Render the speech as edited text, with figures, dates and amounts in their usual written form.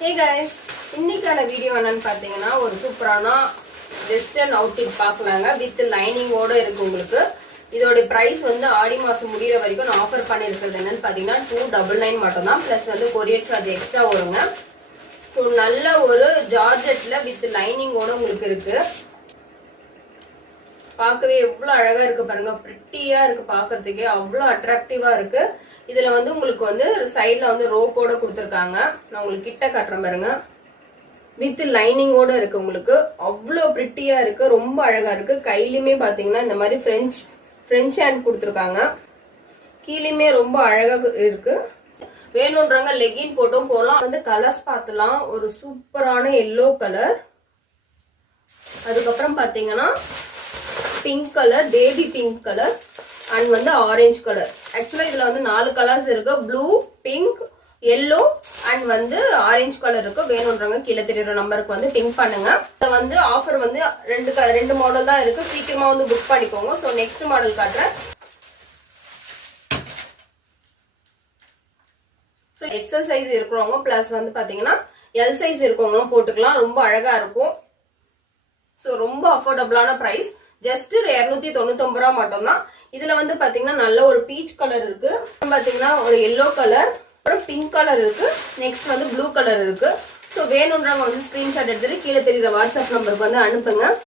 Hey guys, இன்னைக்கான video என்னன்னு பாத்தீங்கன்னா ஒரு சூப்பரான வெஸ்டர்ன் அவுட்ஃபிட் பார்க்கலாங்க வித் லைனிங் ஓட இருக்கு உங்களுக்கு. இதோட பிரைஸ் வந்து ஆடி மாசம் முடியற வரைக்கும் நான் ஆஃபர் பண்ணிருக்கிறது என்னன்னு பாத்தீங்கன்னா 299 மட்டும் தான். பிளஸ் வந்து கொரியர் சார்ஜ் எக்ஸ்ட்ரா வருங்க. ஸோ நல்ல ஒரு ஜார்ஜெட்ல வித் லைனிங் ஓட உங்களுக்கு இருக்கு. பார்க்கவே எவ்வளவு அழகா இருக்கு பாருங்க, பிரிட்டியா இருக்கு, பாக்குறதுக்கே அவ்வளவு அட்ராக்டிவா இருக்கு. இதுல வந்து உங்களுக்கு வந்து சைட்ல வந்து ரோப்போட கொடுத்துருக்காங்க. நான் உங்களுக்கு கிட்ட காட்டுறேன் பாருங்க. வித் லைனிங்கோட இருக்கு உங்களுக்கு, அவ்வளவு பிரிட்டியா இருக்கு, ரொம்ப அழகா இருக்கு. கையிலுமே பாத்தீங்கன்னா இந்த மாதிரி பிரெஞ்ச் ஹேண்ட் கொடுத்துருக்காங்க. கீழேயுமே ரொம்ப அழகா இருக்கு. வேணும்ன்றாங்க லெகின் போட்டும் போலாம். வந்து கலர்ஸ் பார்த்துலாம். ஒரு சூப்பரான எல்லோ கலர், அதுக்கப்புறம் பாத்தீங்கன்னா pink colour, baby pink colour and வந்து ஆரஞ்சு கலர். ஆக்சுவலா இதுல வந்து 4 கலர்ஸ் இருக்கு. ப்ளூ, பிங்க், எல்லோ அண்ட் வந்து ஆரஞ்சு கலர் இருக்கு. வேணும்ன்றாங்க கீழே தெரியுற நம்பருக்கு வந்து பிங்க் பண்ணுங்க. வந்து ஆஃபர் வந்து ரெண்டு மாடல் தான் இருக்கு. சீக்கிரமா வந்து புக் பண்ணிக்கோங்க. ஸோ நெக்ஸ்ட் மாடல் காட்டுறேன். ஸோ எக்ஸல் சைஸ் இருக்கிறவங்க பிளஸ் வந்து பாத்தீங்கன்னா எல் சைஸ் இருக்கவங்களும் போட்டுக்கலாம். ரொம்ப அழகா இருக்கும். ஸோ ரொம்ப அஃபோர்டபுளான பிரைஸ். ஜஸ்ட் 299 ரூபா மட்டும் தான். இதுல வந்து பாத்தீங்கன்னா நல்ல ஒரு பீச் கலர் இருக்கு, பாத்தீங்கன்னா ஒரு எல்லோ கலர், அப்புறம் பிங்க் கலர் இருக்கு, நெக்ஸ்ட் வந்து ப்ளூ கலர் இருக்கு. ஸோ வேணும்ன்றவங்க வந்து ஸ்கிரீன்ஷாட் எடுத்துட்டு கீழே தெரியுற வாட்ஸ்அப் நம்பருக்கு வந்து அனுப்புங்க.